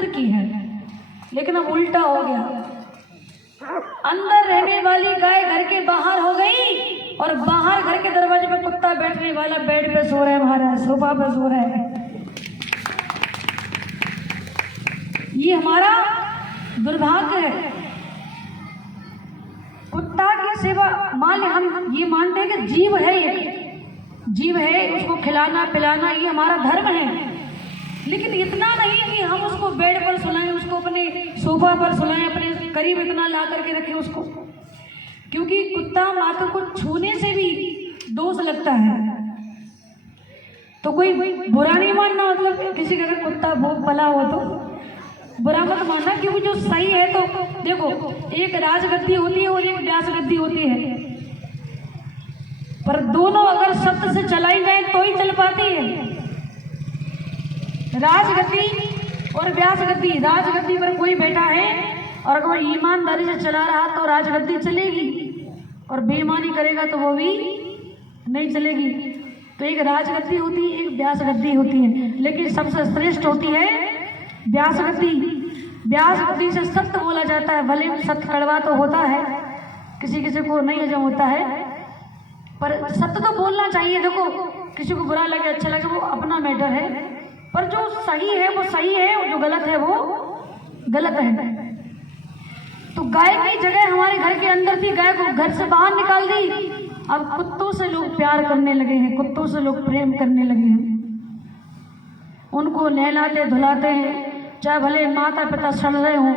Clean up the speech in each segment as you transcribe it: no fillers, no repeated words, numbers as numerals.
अंदर की है, लेकिन अब उल्टा हो गया। अंदर रहने वाली गाय घर के बाहर हो गई और बाहर घर के दरवाजे पे कुत्ता बैठने वाला बेड पे सो रहा है, महाराज सोफा पे सो रहा है। ये हमारा दुर्भाग्य है। कुत्ता की सेवा मान हम ये मानते हैं कि जीव है, एक जीव है, उसको खिलाना पिलाना ये हमारा धर्म है, लेकिन इतना नहीं कि हम उसको बेड पर सुलाएं, उसको अपने सोफा पर सुलाएं, अपने करीब इतना ला करके रखें उसको, क्योंकि कुत्ता मात्र को छूने से भी दोष लगता है। तो कोई बुरा नहीं मानना, मतलब किसी का अगर कुत्ता भोग पला हो तो बुरा मत मानना, क्योंकि जो सही है तो देखो, एक राजगद्दी होती है और एक व्यासगद्दी होती है, पर दोनों अगर सत्य से चलाई जाए तो ही चल पाती है। राजगद्दी और व्यासगद्दी, राजगद्दी पर कोई बैठा है और अगर वो ईमानदारी से चला रहा तो राजगद्दी चलेगी, और बेईमानी करेगा तो वो भी नहीं चलेगी। तो एक राजगद्दी होती है, एक व्यासगद्दी होती है, लेकिन सबसे श्रेष्ठ होती है व्यासगद्दी। व्यासगद्दी से सत्य बोला जाता है, भले सत्य कड़वा तो होता है, किसी किसी को नहीं हजम होता है, पर सत्य तो बोलना चाहिए। देखो किसी को बुरा लगे अच्छा लगे वो अपना मैटर है, पर जो सही है वो सही है, और जो गलत है वो गलत है। तो गाय की जगह हमारे घर के अंदर थी, गाय को घर से बाहर निकाल दी। अब कुत्तों से लोग प्यार करने लगे हैं, कुत्तों से लोग प्रेम करने लगे हैं, उनको नहलाते धुलाते हैं, चाहे भले माता पिता सड़ रहे हों,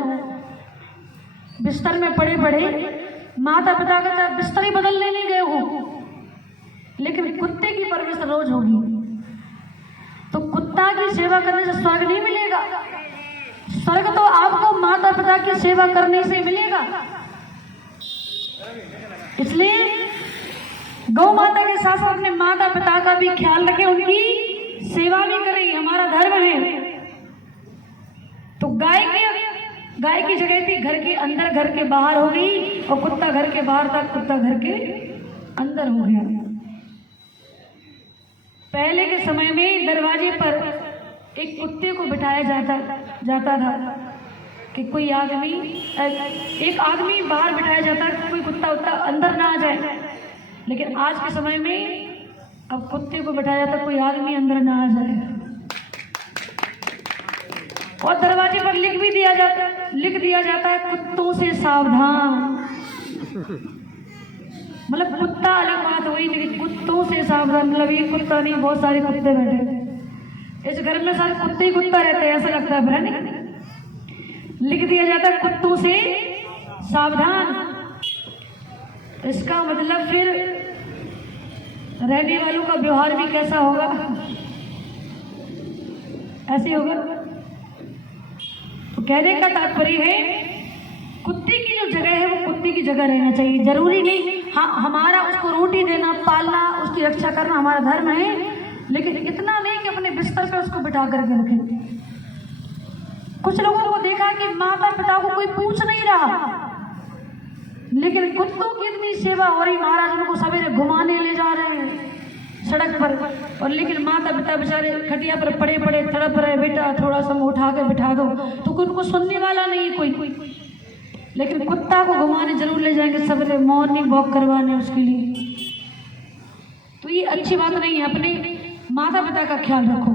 बिस्तर में पड़े पड़े माता पिता का चाहे बिस्तर ही बदलने नहीं गए हो, लेकिन कुत्ते की परवरिश रोज होगी। तो कुत्ता की सेवा करने से स्वर्ग नहीं मिलेगा, स्वर्ग तो आपको माता पिता की सेवा करने से मिलेगा। इसलिए गौ माता के साथ साथ अपने माता पिता का भी ख्याल रखें, उनकी सेवा भी करें, हमारा धर्म है। तो गाय की जगह थी घर के अंदर, घर के बाहर हो गई, और कुत्ता घर के बाहर था, कुत्ता घर के अंदर हो गया। पहले के समय में दरवाजे पर एक कुत्ते को बिठाया जाता था कि कोई आदमी, एक आदमी बाहर बिठाया जाता है, कोई कुत्ता उत्ता अंदर ना आ जाए। लेकिन आज के समय में अब कुत्ते को बिठाया जाता, कोई आदमी अंदर ना आ जाए, और दरवाजे पर लिख दिया जाता है कुत्तों से सावधान। मतलब कुत्ता अलग बात हुई, लेकिन कुत्तों से सावधान, मतलब ये कुत्ता नहीं, बहुत सारे कुत्ते बैठे इस घर में, सारे कुत्ते ही कुत्ता रहते हैं, ऐसा लगता है, नहीं। लिख दिया जाता है कुत्तों से सावधान। इसका मतलब फिर रहने वालों का व्यवहार भी कैसा होगा, ऐसे होगा। तो कहने का तात्पर्य है कुत्ते की जो जगह है वो कुत्ते की जगह रहना चाहिए, जरूरी नहीं हाँ हमारा उसको रोटी देना, पालना, उसकी रक्षा करना हमारा धर्म है, लेकिन इतना नहीं कि अपने बिस्तर पर उसको बिठा करके रखें। कुछ लोगों को देखा कि माता पिता को कोई पूछ नहीं रहा, लेकिन कुत्तों की इतनी सेवा हो रही, महाराज उनको सवेरे घुमाने ले जा रहे हैं सड़क पर, और लेकिन माता पिता बेचारे खटिया पर पड़े पड़े तड़प रहे, बेटा थोड़ा सा उठा के बिठा दो, तो उनको सुनने वाला नहीं कोई। लेकिन कुत्ता को घुमाने जरूर ले जाएंगे सवेरे, मॉर्निंग वॉक करवाने उसके लिए। तो ये अच्छी बात नहीं है, अपने माता पिता का ख्याल रखो।